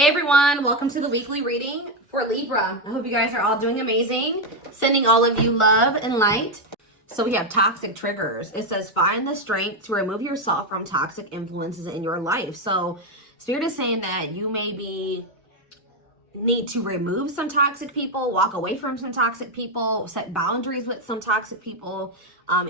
Hey everyone, welcome to the weekly reading for Libra. I hope you guys are all doing amazing. Sending all of you love and light. So we have toxic triggers. It says find the strength to remove yourself from toxic influences in your life. So Spirit is saying that you maybe need to remove some toxic people, walk away from some toxic people, set boundaries with some toxic people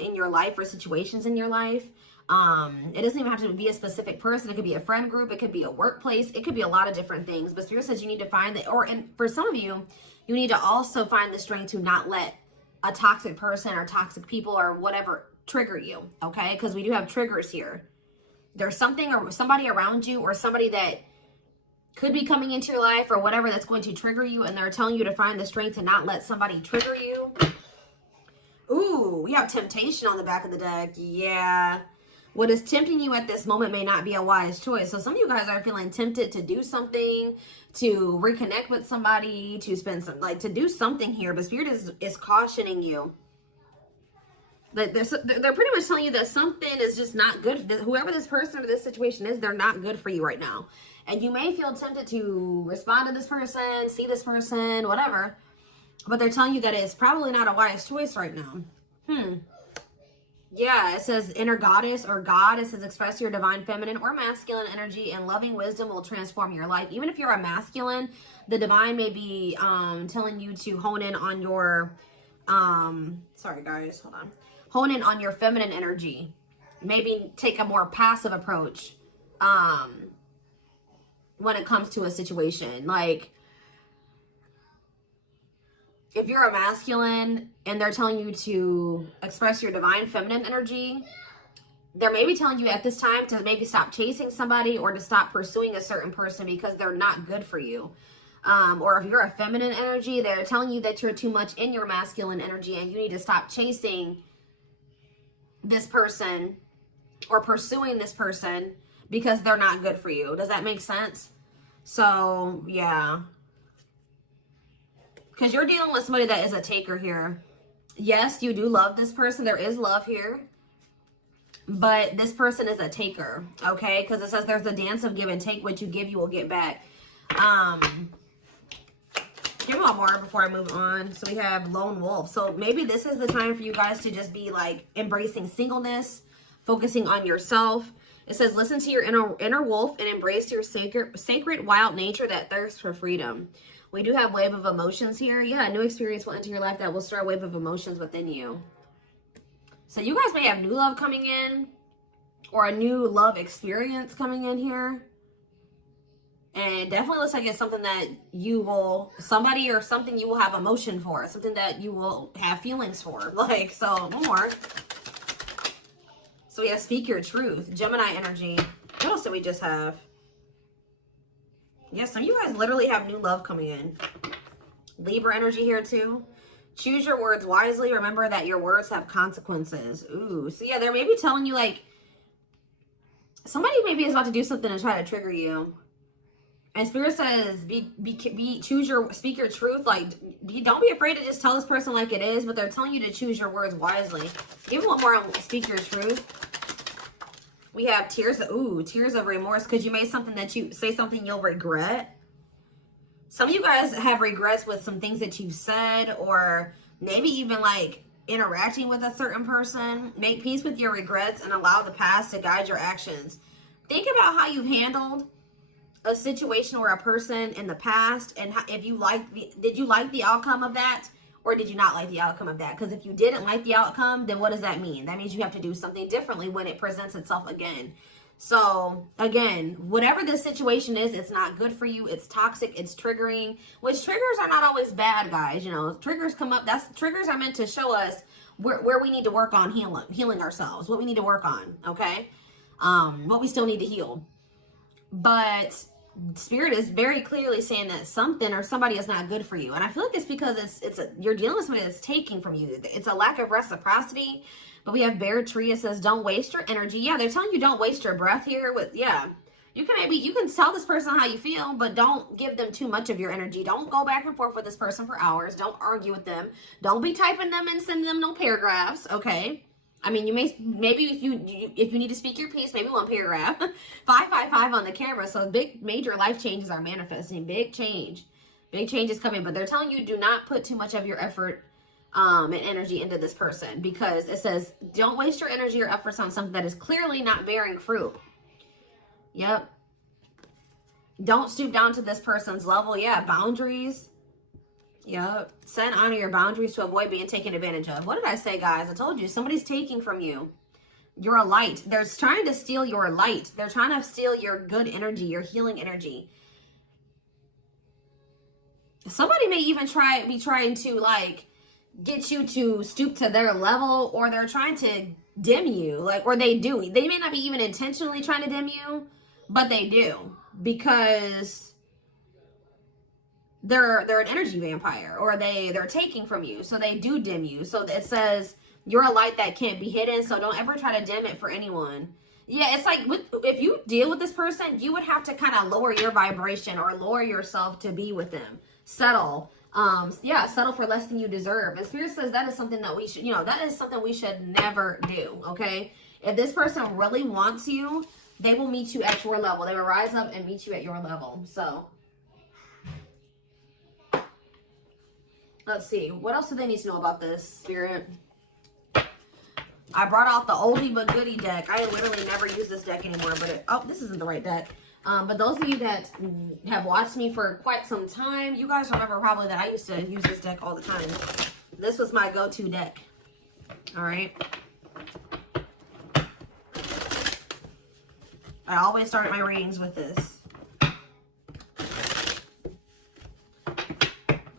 in your life or situations in your life. It doesn't even have to be a specific person. It could be a friend group. It could be a workplace. It could be a lot of different things. But Spirit says you need to find that, and for some of you, you need to also find the strength to not let a toxic person or toxic people or whatever trigger you, okay? Because we do have triggers here. There's something or somebody around you or somebody that could be coming into your life or whatever that's going to trigger you, and they're telling you to find the strength to not let somebody trigger you. Ooh, we have temptation on the back of the deck. Yeah. What is tempting you at this moment may not be a wise choice. So some of you guys are feeling tempted to do something, to reconnect with somebody, to spend some, to do something here. But Spirit is cautioning you. That they're pretty much telling you that something is just not good. Whoever this person or this situation is, they're not good for you right now. And you may feel tempted to respond to this person, see this person, whatever. But they're telling you that it's probably not a wise choice right now. Yeah, it says inner goddess or God. It says express your divine feminine or masculine energy, and loving wisdom will transform your life. Even if you're a masculine, the divine may be telling you to hone in on your, sorry guys, hold on. Hone in on your feminine energy. Maybe take a more passive approach when it comes to a situation. Like, if you're a masculine and they're telling you to express your divine feminine energy, they're maybe telling you at this time to maybe stop chasing somebody or to stop pursuing a certain person because they're not good for you. Or if you're a feminine energy, they're telling you that you're too much in your masculine energy and you need to stop chasing this person or pursuing this person because they're not good for you. Does that make sense? So, yeah. Because you're dealing with somebody that is a taker here. Yes, you do love this person. There is love here. But this person is a taker, okay? Because it says there's a dance of give and take. What you give, you will get back. Give me one more before I move on. So we have lone wolf. So maybe this is the time for you guys to just be like embracing singleness, focusing on yourself. It says listen to your inner wolf and embrace your sacred wild nature that thirsts for freedom. We do have wave of emotions here. Yeah, a new experience will enter your life that will stir a wave of emotions within you. So you guys may have new love coming in or a new love experience coming in here. And it definitely looks like it's something that you will, somebody or something you will have emotion for. Something that you will have feelings for. Like, so more. So we have speak your truth. Gemini energy. What else did we just have? Yes, some of you guys literally have new love coming in. Libra energy here too. Choose your words wisely. Remember that your words have consequences. Ooh, so yeah, they're maybe telling you like, somebody maybe is about to do something to try to trigger you. And Spirit says, speak your truth. Like, don't be afraid to just tell this person like it is, but they're telling you to choose your words wisely. Give one more on speak your truth. We have tears of remorse because you made something that you say something you'll regret. Some of you guys have regrets with some things that you've said or maybe even like interacting with a certain person. Make peace with your regrets and allow the past to guide your actions. Think about how you've handled a situation or a person in the past and if you did you like the outcome of that? Or did you not like the outcome of that? Because if you didn't like the outcome, then what does that mean? That means you have to do something differently when it presents itself again. So, again, whatever this situation is, it's not good for you. It's toxic. It's triggering. Which triggers are not always bad, guys. You know, triggers come up. Triggers are meant to show us where we need to work on healing ourselves. What we need to work on, okay? What we still need to heal. But Spirit is very clearly saying that something or somebody is not good for you. And I feel like it's because you're dealing with somebody that's taking from you. It's a lack of reciprocity. But we have Bear Tree. It says, don't waste your energy. Yeah, they're telling you don't waste your breath here. You can tell this person how you feel, but don't give them too much of your energy. Don't go back and forth with this person for hours. Don't argue with them. Don't be typing them and sending them no paragraphs, okay? I mean, you may, maybe if you need to speak your piece, maybe one paragraph. 555 on the camera. So big, major life changes are manifesting. Big change is coming. But they're telling you, do not put too much of your effort and energy into this person, because it says don't waste your energy or efforts on something that is clearly not bearing fruit. Yep. Don't stoop down to this person's level. Yeah, boundaries. Yep. Set and honor your boundaries to avoid being taken advantage of. What did I say, guys? I told you, somebody's taking from you. You're a light. They're trying to steal your light. They're trying to steal your good energy, your healing energy. Somebody may even be trying to, like, get you to stoop to their level, or they're trying to dim you, like, or they do. They may not be even intentionally trying to dim you, but they do, because they're an energy vampire, or they're taking from you, so they do dim you. So it says you're a light that can't be hidden, so don't ever try to dim it for anyone. Yeah, it's like if you deal with this person, you would have to kind of lower your vibration or lower yourself to be with them. Settle. Yeah, settle for less than you deserve. And Spirit says that is something that we should, that is something we should never do, okay? If this person really wants you, they will meet you at your level. They will rise up and meet you at your level. So, let's see. What else do they need to know about this, Spirit? I brought out the oldie but goodie deck. I literally never use this deck anymore, but oh, this isn't the right deck. But those of you that have watched me for quite some time, you guys remember probably that I used to use this deck all the time. This was my go-to deck. All right. I always started my readings with this.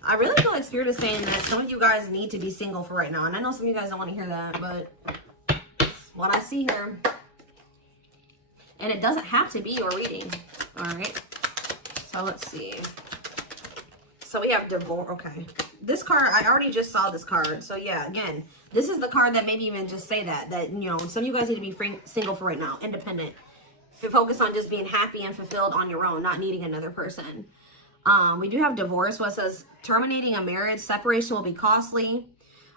I really feel like Spirit is saying that some of you guys need to be single for right now. And I know some of you guys don't want to hear that, but what I see here. And it doesn't have to be your reading. All right. So let's see. So we have divorce. Okay. This card, I already just saw this card. So yeah, again, this is the card that maybe even just say that some of you guys need to be single for right now. Independent. Focus on just being happy and fulfilled on your own, not needing another person. We do have divorce. What says terminating a marriage. Separation will be costly.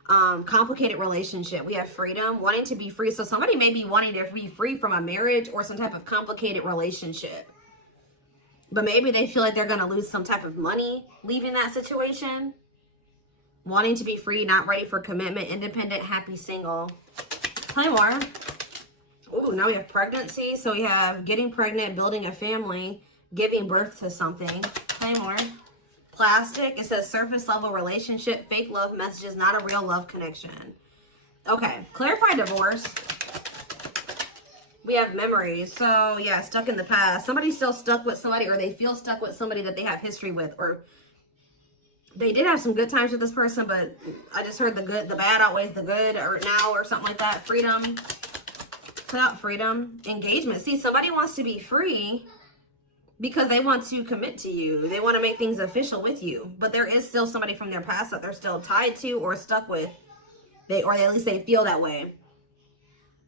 Complicated relationship. We have freedom, wanting to be free. So somebody may be wanting to be free from a marriage or some type of complicated relationship, but maybe they feel like they're going to lose some type of money leaving that situation. Wanting to be free, not ready for commitment, independent, happy, single. Play more. Ooh, now we have pregnancy. So we have getting pregnant, building a family, giving birth to something. Play more. Plastic. It says surface level relationship, fake love messages, not a real love connection. Okay, clarify divorce. We have memories. So yeah, stuck in the past. Somebody's still stuck with somebody, or they feel stuck with somebody that they have history with, or they did have some good times with this person, but I just heard the bad outweighs the good, or now, or something like that. Freedom. Put out freedom. Engagement. See, somebody wants to be free because they want to commit to you. They want to make things official with you. But there is still somebody from their past that they're still tied to or stuck with. Or at least they feel that way.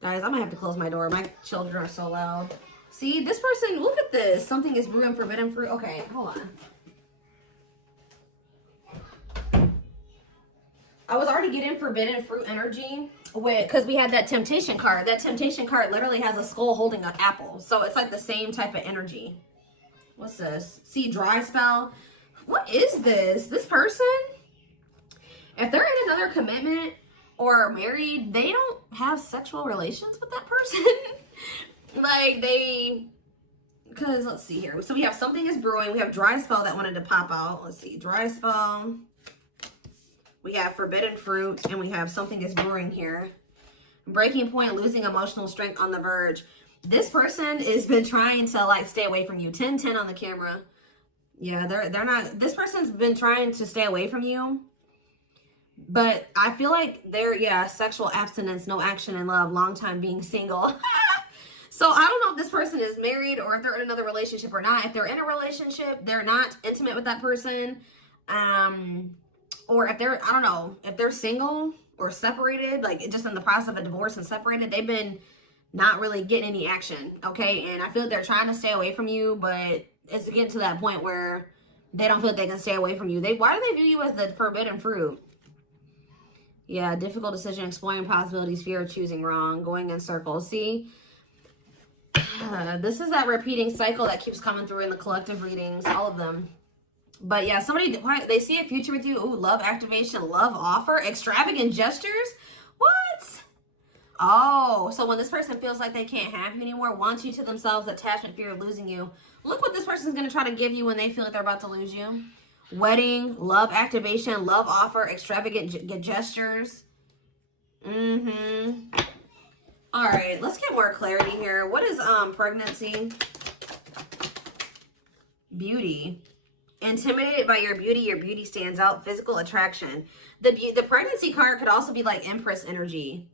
Guys, I'm going to have to close my door. My children are so loud. See, this person, look at this. Something is brewing forbidden fruit. Okay, hold on. I was already getting forbidden fruit energy because we had that temptation card. That temptation card literally has a skull holding an apple. So it's like the same type of energy. What's this? See, dry spell. What is this? This person, if they're in another commitment or married, they don't have sexual relations with that person. Like because let's see here. So we have something is brewing. We have dry spell that wanted to pop out. Let's see, dry spell. We have forbidden fruit, and we have something is brewing here. Breaking point, losing emotional strength, on the verge. This person has been trying to like stay away from you. 10-10 on the camera. Yeah, they're not. This person's been trying to stay away from you, but I feel like sexual abstinence, no action in love, long time being single. So I don't know if this person is married or if they're in another relationship or not. If they're in a relationship, they're not intimate with that person. Or if they're, I don't know, if they're single or separated, like just in the process of a divorce and separated, they've been not really getting any action, okay? And I feel like they're trying to stay away from you, but it's getting to that point where they don't feel like they can stay away from you. Why do they view you as the forbidden fruit? Yeah, difficult decision, exploring possibilities, fear of choosing wrong, going in circles. See, this is that repeating cycle that keeps coming through in the collective readings, all of them. But yeah, somebody, they see a future with you. Ooh, love activation, love offer, extravagant gestures. What? Oh, so when this person feels like they can't have you anymore, wants you to themselves, attachment, fear of losing you, look what this person's going to try to give you when they feel like they're about to lose you. Wedding, love activation, love offer, extravagant gestures. Mm-hmm. All right, let's get more clarity here. What is pregnancy? Beauty. Intimidated by your beauty stands out, physical attraction. The pregnancy card could also be like Empress energy.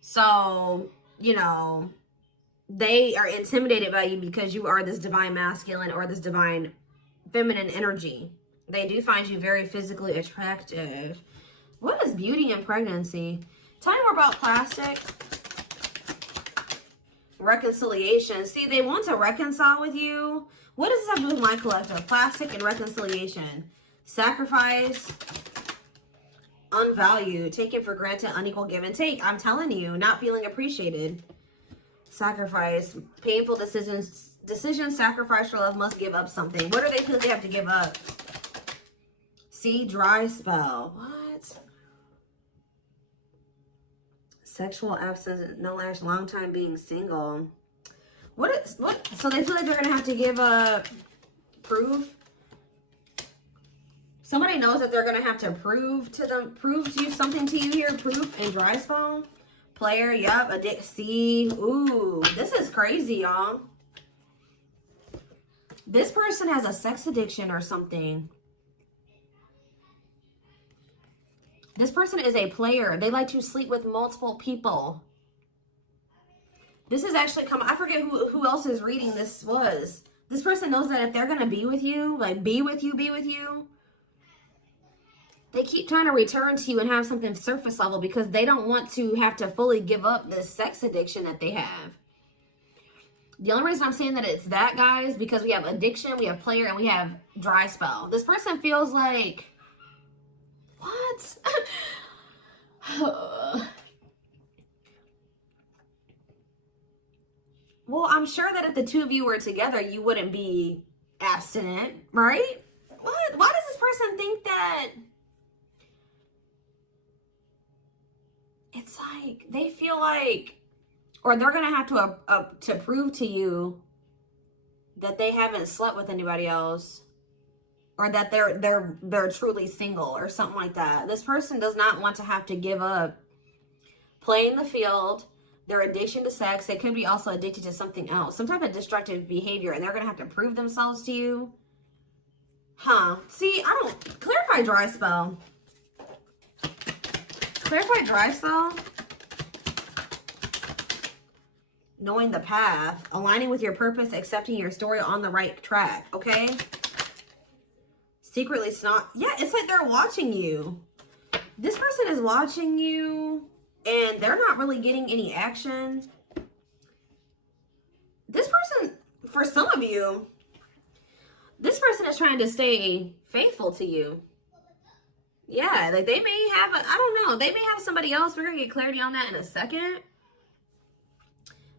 So, you know, they are intimidated by you because you are this divine masculine or this divine feminine energy. They do find you very physically attractive. What is beauty and pregnancy? Tell me more about plastic. Reconciliation. See, they want to reconcile with you. What does this have to do with my collective? Plastic and reconciliation. Sacrifice. Unvalued. Taken for granted. Unequal give and take. I'm telling you, not feeling appreciated. Sacrifice. Painful decisions. Decisions sacrificed for love, must give up something. What do they feel they have to give up? See, dry spell. What? Sexual absence, no last, long time being single. What? So they feel like they're gonna have to give up proof. Somebody knows that they're gonna have to prove to you something to you here. Proof and dry spell. Player, yup. See, ooh, this is crazy, y'all. This person has a sex addiction or something. This person is a player. They like to sleep with multiple people. This is actually I forget who else's reading this was. This person knows that if they're going to be with you, like be with you, they keep trying to return to you and have something surface level because they don't want to have to fully give up this sex addiction that they have. The only reason I'm saying that it's that, guys, because we have addiction, we have player, and we have dry spell. This person feels like, what? Well, I'm sure that if the two of you were together, you wouldn't be abstinent, right? What? Why does this person think that? It's like they feel like, or they're gonna have to prove to you that they haven't slept with anybody else, or that they're truly single or something like that. This person does not want to have to give up playing the field, their addiction to sex. They could be also addicted to something else, some type of destructive behavior, and they're gonna have to prove themselves to you. Huh? See, I don't clarify dry spell. Clarify dry spell. Knowing the path, aligning with your purpose, accepting your story, on the right track, okay? Secretly snot. Yeah, it's like they're watching you. This person is watching you, and they're not really getting any action. This person, for some of you, this person is trying to stay faithful to you. Yeah, like they may have, I don't know, they may have somebody else. We're going to get clarity on that in a second.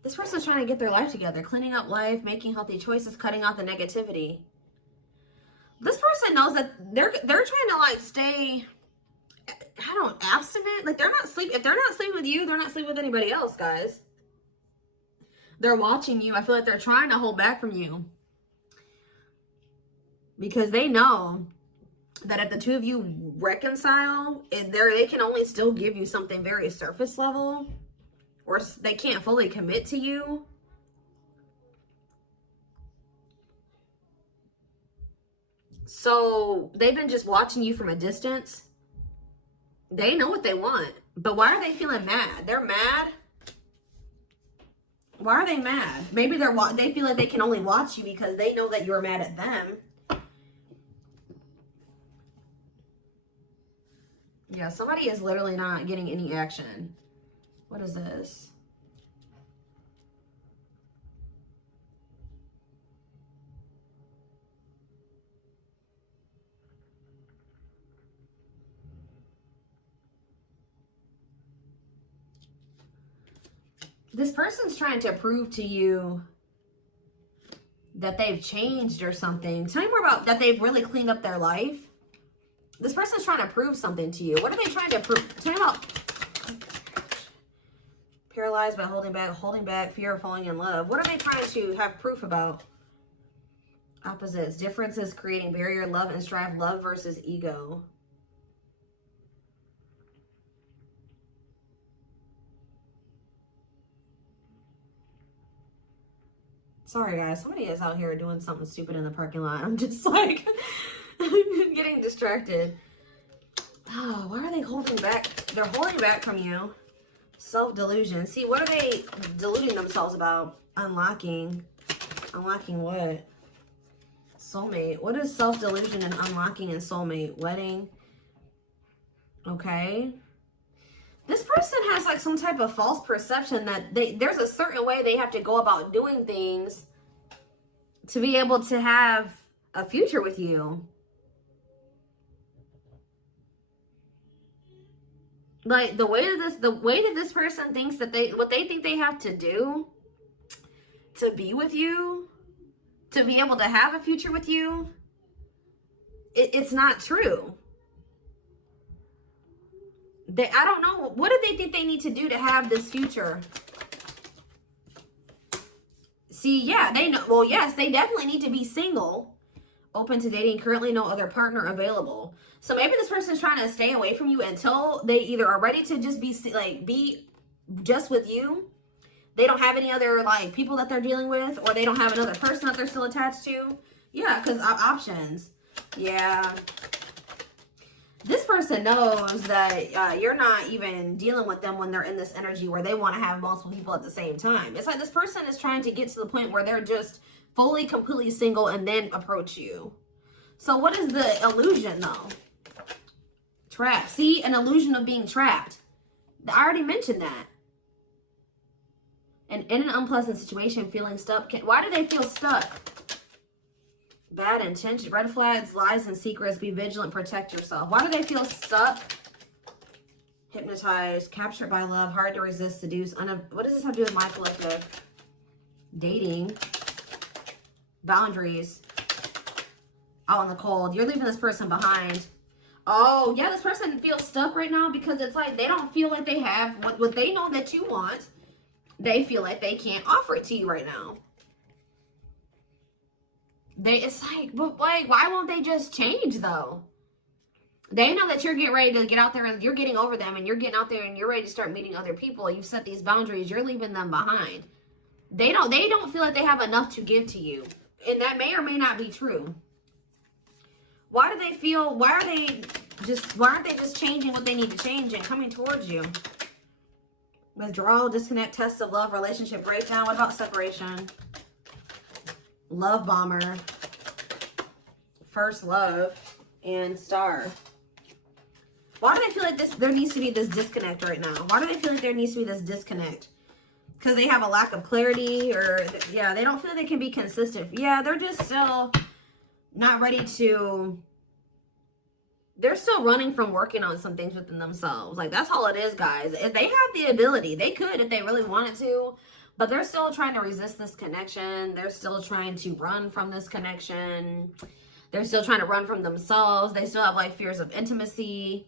This person's trying to get their life together, cleaning up life, making healthy choices, cutting out the negativity. This person knows that they're trying to like stay, abstinent. Like they're not sleeping. If they're not sleeping with you, they're not sleeping with anybody else, guys. They're watching you. I feel like they're trying to hold back from you because they know that if the two of you reconcile, they can only still give you something very surface level, or they can't fully commit to you. So they've been just watching you from a distance. They know what they want, but why are they feeling mad? They're mad. Why are they mad? Maybe they feel like they can only watch you because they know that you're mad at them. Yeah, somebody is literally not getting any action. What is this? This person's trying to prove to you that they've changed or something. Tell me more about that. They've really cleaned up their life. This person's trying to prove something to you. What are they trying to prove? Tell me about paralyzed by holding back, fear of falling in love. What are they trying to have proof about? Opposites, differences, creating barrier, love and strive, love versus ego. Sorry, guys. Somebody is out here doing something stupid in the parking lot. I'm just like getting distracted. Oh, why are they holding back? They're holding back from you. Self-delusion. See, what are they deluding themselves about? Unlocking. Unlocking what? Soulmate. What is self-delusion and unlocking in soulmate? Wedding. Okay. This person has like some type of false perception that there's a certain way they have to go about doing things to be able to have a future with you. Like the way that this person thinks that what they think they have to do to be with you, to be able to have a future with you, it's not true. I don't know. What do they think they need to do to have this future? See, yeah, they know. Well, yes, they definitely need to be single, open to dating, currently no other partner available. So maybe this person is trying to stay away from you until they either are ready to just be just with you. They don't have any other like people that they're dealing with, or they don't have another person that they're still attached to. Yeah, because options. Yeah. This person knows that you're not even dealing with them when they're in this energy where they want to have multiple people at the same time. It's like this person is trying to get to the point where they're just fully, completely single and then approach you. So what is the illusion though? Trapped. See, an illusion of being trapped. I already mentioned that. And in an unpleasant situation, feeling stuck. Why do they feel stuck? Bad intention, red flags, lies, and secrets. Be vigilant, protect yourself. Why do they feel stuck? Hypnotized, captured by love, hard to resist, seduce. What does this have to do with my collective? Dating, boundaries, out in the cold. You're leaving this person behind. Oh, yeah, this person feels stuck right now because it's like they don't feel like they have what they know that you want. They feel like they can't offer it to you right now. It's like, but like, why won't they just change though? They know that you're getting ready to get out there and you're getting over them and you're getting out there and you're ready to start meeting other people. You've set these boundaries. You're leaving them behind. They don't feel like they have enough to give to you. And that may or may not be true. Why aren't they just changing what they need to change and coming towards you? Withdrawal, disconnect, test of love, relationship breakdown. What about separation? Love bomber, first love, and star. Why do they feel like there needs to be this disconnect right now? Why do they feel like there needs to be this disconnect? Because they have a lack of clarity, or yeah, they don't feel they can be consistent. Yeah, they're just still not ready to. They're still running from working on some things within themselves. Like, that's all it is, guys. If they have the ability, they could if they really wanted to. But they're still trying to resist this connection. They're still trying to run from this connection. They're still trying to run from themselves. They still have like fears of intimacy.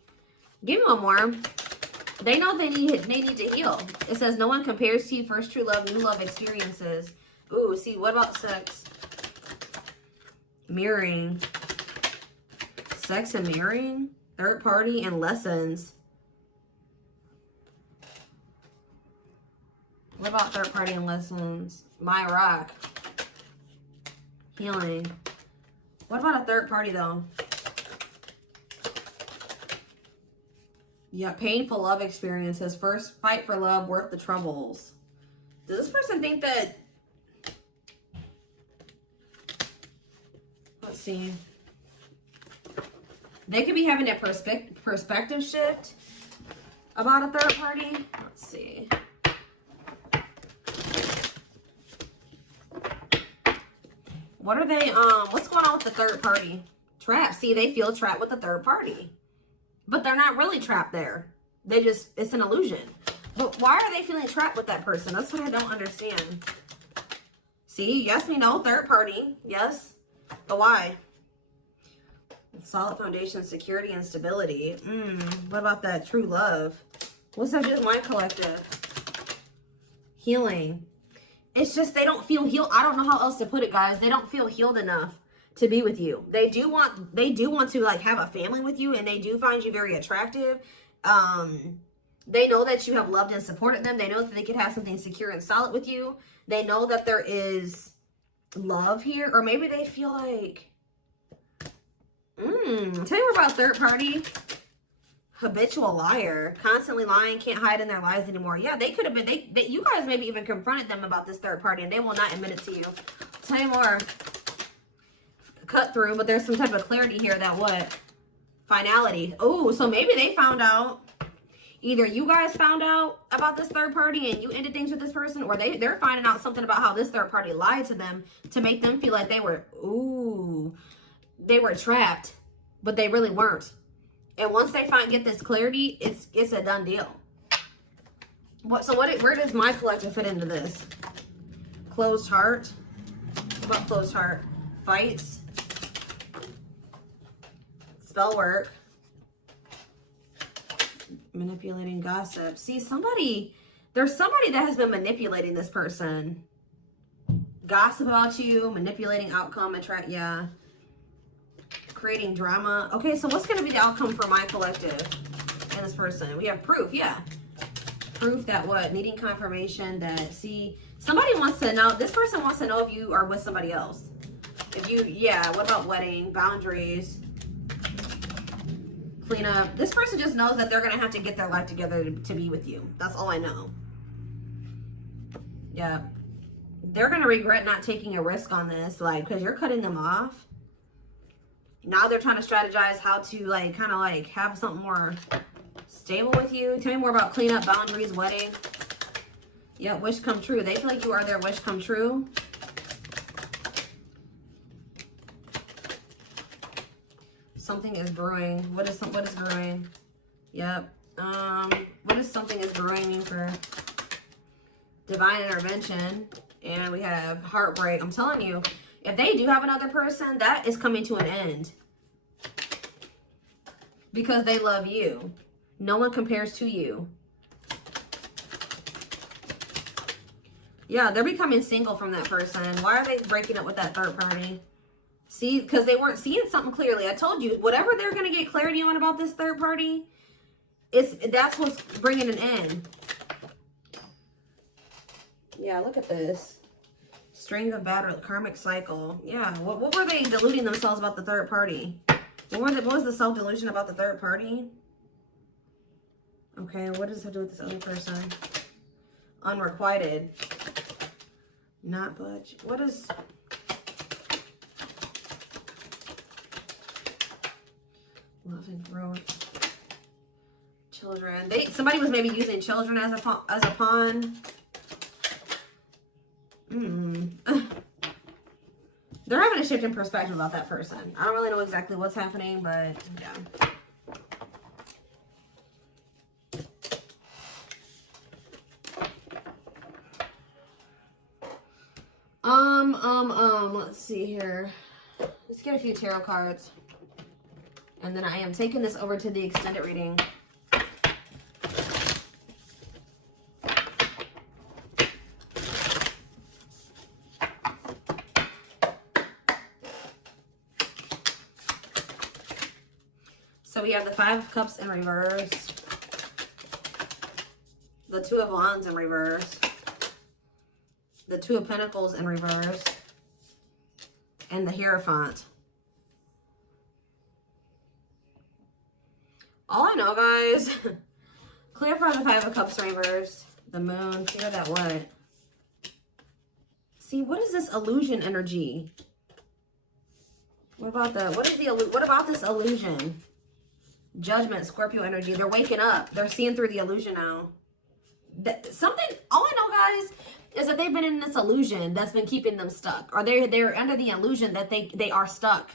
Give me one more. They know they need to heal. It says no one compares to you. First true love, new love experiences. Ooh, see, what about sex? Mirroring. Sex and mirroring. Third party and lessons. What about third party and lessons? My rock. Healing. What about a third party though? Yeah, painful love experiences. First fight for love, worth the troubles. Does this person think that... Let's see. They could be having a perspective shift about a third party. Let's see. What are they, what's going on with the third party? Trapped. See, they feel trapped with the third party. But they're not really trapped there. It's an illusion. But why are they feeling trapped with that person? That's what I don't understand. See, yes, we know, third party, yes. But why? Solid foundation, security, and stability. What about that true love? What's that do with my collective? Healing. It's just they don't feel healed. I don't know how else to put it, guys. They don't feel healed enough to be with you. They do want to like have a family with you, and they do find you very attractive. They know that you have loved and supported them. They know that they could have something secure and solid with you. They know that there is love here, or maybe they feel like tell you more about third party. Habitual liar, constantly lying, can't hide in their lies anymore. Yeah, they could have been, you guys maybe even confronted them about this third party, and they will not admit it to you. Tell you more. Cut through, but there's some type of clarity here that what? Finality. Oh, so maybe they found out. Either you guys found out about this third party and you ended things with this person, or they're finding out something about how this third party lied to them to make them feel like they were trapped, but they really weren't. And once they get this clarity, it's a done deal. Where does my collective fit into this? Closed heart. What about closed heart? Fights. Spell work. Manipulating, gossip. See, there's somebody that has been manipulating this person. Gossip about you, manipulating outcome, yeah. Creating drama. Okay, so what's going to be the outcome for my collective and this person? We have proof, yeah. Proof that what? Needing confirmation that, see, somebody wants to know, this person wants to know if you are with somebody else. What about wedding, boundaries, clean up. This person just knows that they're going to have to get their life together to be with you. That's all I know. Yeah. They're going to regret not taking a risk on this, like, because you're cutting them off. Now they're trying to strategize how to, like, kind of, like, have something more stable with you. Tell me more about cleanup, boundaries, wedding. Yeah, wish come true. They feel like you are their wish come true. Something is brewing. What is brewing? Yep. What is something is brewing mean for divine intervention? And we have heartbreak. I'm telling you, if they do have another person, that is coming to an end. Because they love you. No one compares to you. Yeah, they're becoming single from that person. Why are they breaking up with that third party? See, because they weren't seeing something clearly. I told you, whatever they're going to get clarity on about this third party, that's what's bringing an end. Yeah, look at this. String of battle, karmic cycle. Yeah, what were they deluding themselves about the third party? What was the self-delusion about the third party? Okay, what does it have to do with this other person? Unrequited. Not budge. What is... Love and growth. Children. Somebody was maybe using children as a pawn. They're having a shift in perspective about that person. I don't really know exactly what's happening, but yeah. Let's see here. Let's get a few tarot cards. And then I am taking this over to the extended reading. So we have the Five of Cups in reverse. The Two of Wands in reverse. The Two of Pentacles in reverse. And the Hierophant. All I know, guys, clarify the Five of Cups reverse, the Moon, clear that what? See, what is this illusion energy? What about this illusion? Judgment, Scorpio energy. They're waking up. They're seeing through the illusion now. All I know, guys, is that they've been in this illusion that's been keeping them stuck. Or they're under the illusion that they are stuck.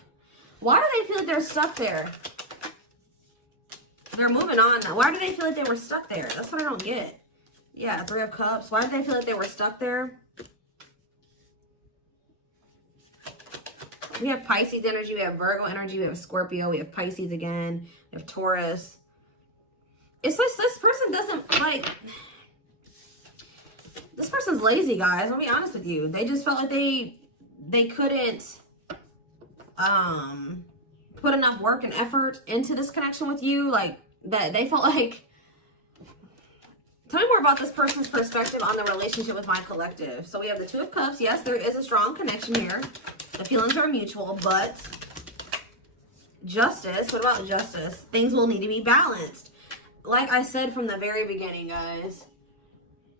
Why do they feel like they're stuck there? They're moving on now. Why do they feel like they were stuck there? That's what I don't get. Yeah, Three of Cups. Why did they feel like they were stuck there? We have Pisces energy, we have Virgo energy, we have Scorpio, we have Pisces again, we have Taurus. It's like this person doesn't like... This person's lazy, guys. I'll be honest with you. They just felt like they couldn't put enough work and effort into this connection with you. Like, that they felt like... Tell me more about this person's perspective on the relationship with my collective. So we have the Two of Cups. Yes, there is a strong connection here. The feelings are mutual, but Justice. What about Justice? Things will need to be balanced. Like I said from the very beginning, guys,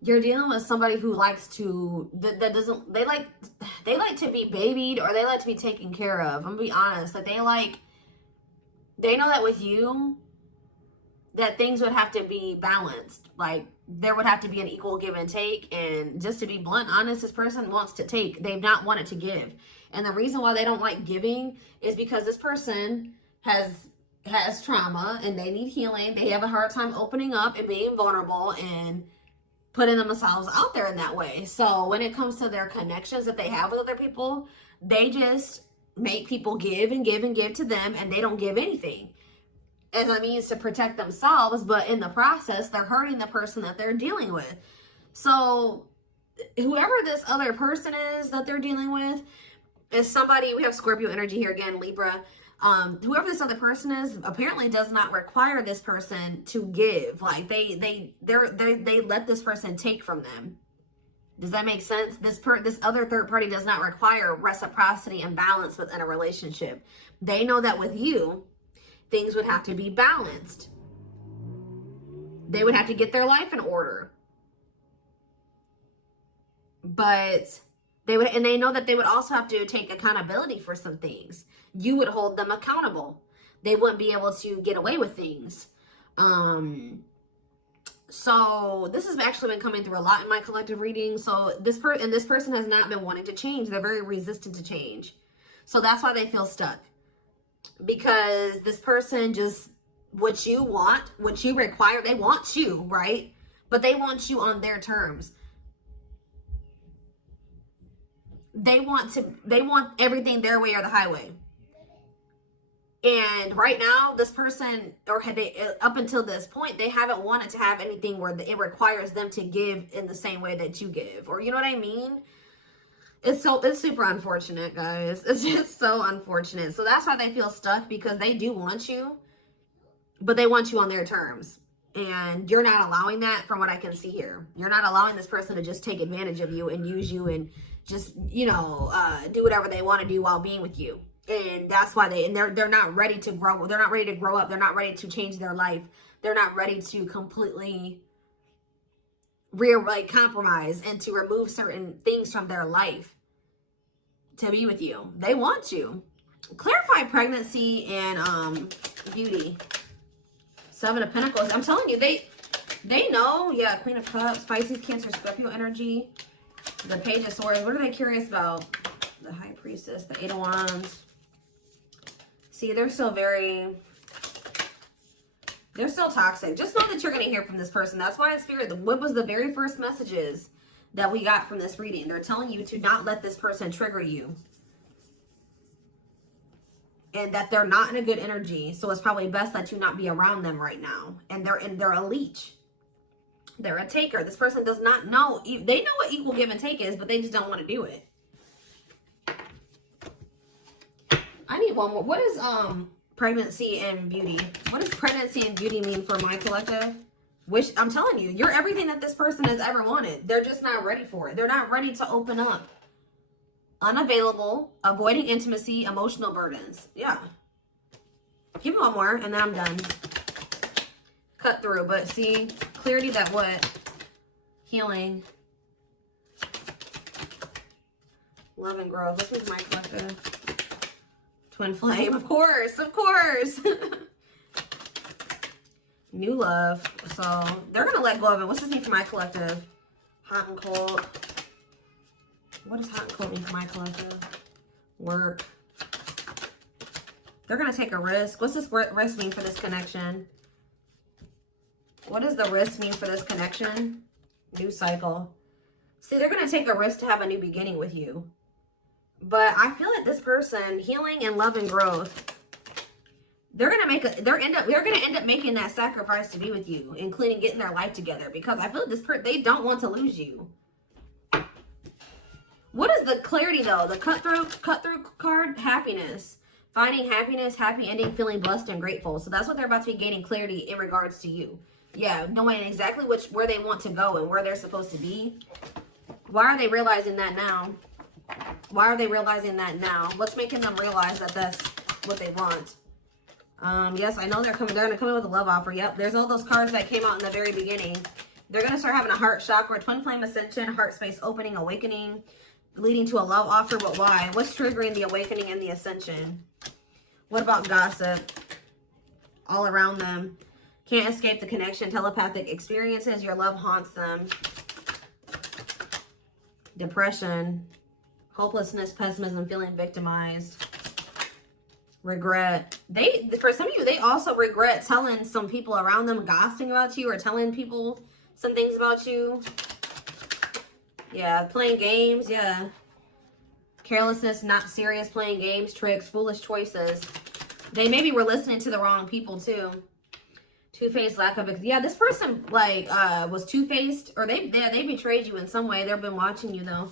you're dealing with somebody who likes to, they like to be babied, or they like to be taken care of. I'm gonna be honest. Like, they know that with you, that things would have to be balanced. Like, there would have to be an equal give and take. And just to be blunt, honest, this person wants to take. They've not wanted to give. And the reason why they don't like giving is because this person has trauma and they need healing. They have a hard time opening up and being vulnerable and putting themselves out there in that way. So when it comes to their connections that they have with other people, they just make people give and give and give to them, and they don't give anything as a means to protect themselves, but in the process, they're hurting the person that they're dealing with. So whoever this other person is that they're dealing with is somebody, we have Scorpio energy here again, Libra. Whoever this other person is apparently does not require this person to give. Like, they let this person take from them. Does that make sense? This other third party does not require reciprocity and balance within a relationship. They know that with you, things would have to be balanced. They would have to get their life in order. But they know that they would also have to take accountability for some things. You would hold them accountable. They wouldn't be able to get away with things. So this has actually been coming through a lot in my collective reading. So this person has not been wanting to change. They're very resistant to change. So that's why they feel stuck. Because this person just, what you want, what you require, they want you, right? But they want you on their terms. They want everything their way or the highway. And right now, this person, or up until this point, they haven't wanted to have anything where it requires them to give in the same way that you give. Or, you know what I mean? It's super unfortunate, guys. It's just so unfortunate. So that's why they feel stuck, because they do want you, but they want you on their terms. And you're not allowing that, from what I can see here. You're not allowing this person to just take advantage of you and use you and just, do whatever they want to do while being with you. And that's why they're not ready to grow. They're not ready to grow up. They're not ready to change their life. They're not ready to completely compromise and to remove certain things from their life to be with you. They want you. Clarify pregnancy and beauty. Seven of Pentacles. I'm telling you, they know. Yeah, Queen of Cups, Pisces, Cancer, Scorpio energy. The Page of Swords. What are they curious about? The High Priestess, the Eight of Wands. See, they're still toxic. Just know that you're going to hear from this person. That's why in Spirit, what was the very first messages that we got from this reading? They're telling you to not let this person trigger you. And that they're not in a good energy. So it's probably best that you not be around them right now. And they're a leech. They're a taker. This person does not know. They know what equal give and take is, but they just don't want to do it. I need one more. What is pregnancy and beauty? What does pregnancy and beauty mean for my collective? I'm telling you, you're everything that this person has ever wanted. They're just not ready for it. They're not ready to open up. Unavailable, avoiding intimacy, emotional burdens. Yeah. Give me one more and then I'm done. Cut through, but see, clarity that what? Healing. Love and growth. This is my collective. Twin flame, of course, of course. New love. So they're gonna let go of it. What's this mean for my collective? Hot and cold. What does hot and cold mean for my collective? Work. They're gonna take a risk. What's this risk mean for this connection? What does the risk mean for this connection? New cycle. See, they're going to take a risk to have a new beginning with you. But I feel like this person, healing and love and growth, they're going to end up making that sacrifice to be with you, including getting their life together, because I feel like this person, they don't want to lose you. What is the clarity though? The cut through card, happiness. Finding happiness, happy ending, feeling blessed and grateful. So that's what they're about to be gaining clarity in regards to you. Yeah, knowing exactly where they want to go and where they're supposed to be. Why are they realizing that now? Why are they realizing that now? What's making them realize that that's what they want? Yes, I know they're gonna come in with a love offer. Yep, there's all those cards that came out in the very beginning. They're gonna start having a heart chakra, twin flame ascension, heart space opening, awakening, leading to a love offer. But why? What's triggering the awakening and the ascension? What about gossip? All around them. Can't escape the connection. Telepathic experiences. Your love haunts them. Depression. Hopelessness, pessimism, feeling victimized. Regret. For some of you, they also regret telling some people around them, gossiping about you or telling people some things about you. Yeah, playing games. Yeah. Carelessness, not serious, playing games, tricks, foolish choices. They maybe were listening to the wrong people too. Two-faced, lack of... Yeah, this person, like, was two-faced. Or they betrayed you in some way. They've been watching you, though.